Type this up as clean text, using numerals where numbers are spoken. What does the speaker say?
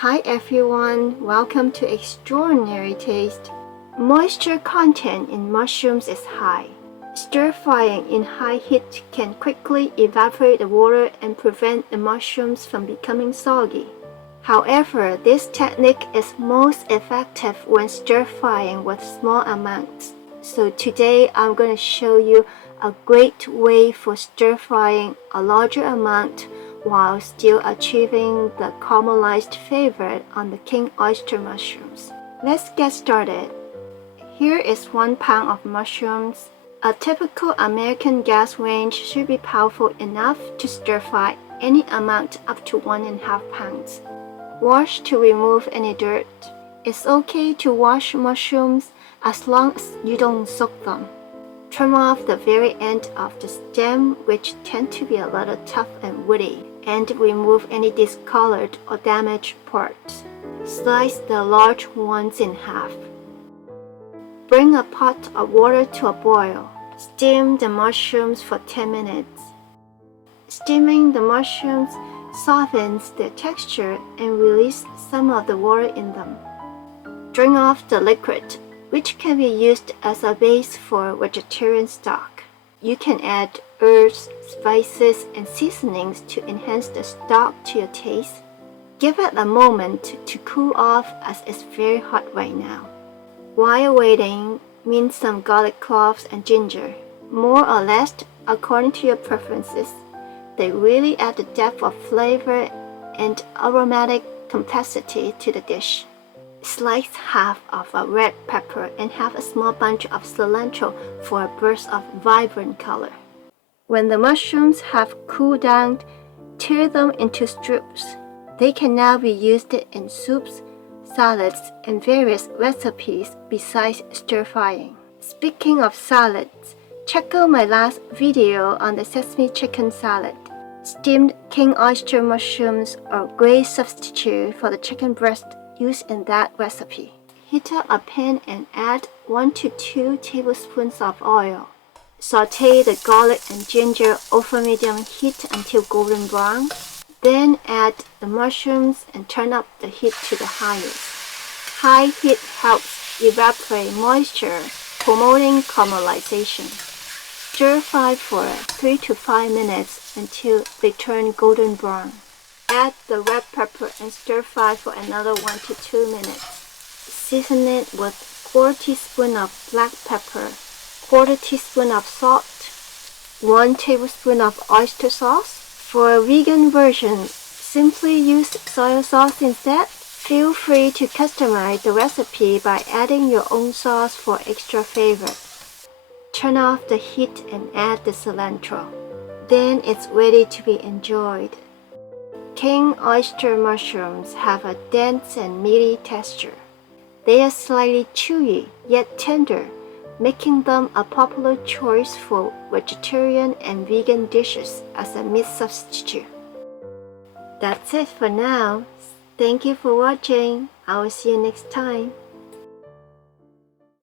Hi everyone, welcome to Extraordinary Taste. Moisture content in mushrooms is high. Stir-frying in high heat can quickly evaporate the water and prevent the mushrooms from becoming soggy. However, this technique is most effective when stir-frying with small amounts. So today I'm going to show you a great way for stir-frying a larger amount while still achieving the caramelized flavor on the king oyster mushrooms. Let's get started. Here is 1 pound of mushrooms. A typical American gas range should be powerful enough to stir-fry any amount up to 1.5 pounds. Wash to remove any dirt. It's okay to wash mushrooms as long as you don't soak them. Trim off the very end of the stem, which tend to be a little tough and woody, and remove any discolored or damaged parts. Slice the large ones in half. Bring a pot of water to a boil. Steam the mushrooms for 10 minutes. Steaming the mushrooms softens their texture and releases some of the water in them. Drain off the liquid, which can be used as a base for vegetarian stock. You can add herbs, spices, and seasonings to enhance the stock to your taste. Give it a moment to cool off as it's very hot right now. While waiting, mince some garlic cloves and ginger, more or less according to your preferences. They really add the depth of flavor and aromatic complexity to the dish. Slice half of a red pepper and half a small bunch of cilantro for a burst of vibrant color. When the mushrooms have cooled down, tear them into strips. They can now be used in soups, salads, and various recipes besides stir-frying. Speaking of salads, check out my last video on the sesame chicken salad. Steamed king oyster mushrooms are a great substitute for the chicken breast used in that recipe. Heat up a pan and add 1 to 2 tablespoons of oil. Sauté the garlic and ginger over medium heat until golden brown. Then add the mushrooms and turn up the heat to the highest. High heat helps evaporate moisture, promoting caramelization. Stir fry for 3 to 5 minutes until they turn golden brown. Add the red pepper and stir fry for another 1 to 2 minutes. Season it with 1/4 teaspoon of black pepper, 1/4 teaspoon of salt, 1 tablespoon of oyster sauce. For a vegan version, simply use soy sauce instead. Feel free to customize the recipe by adding your own sauce for extra flavor. Turn off the heat and add the cilantro. Then it's ready to be enjoyed. King oyster mushrooms have a dense and meaty texture. They are slightly chewy yet tender, making them a popular choice for vegetarian and vegan dishes as a meat substitute. That's it for now. Thank you for watching. I will see you next time.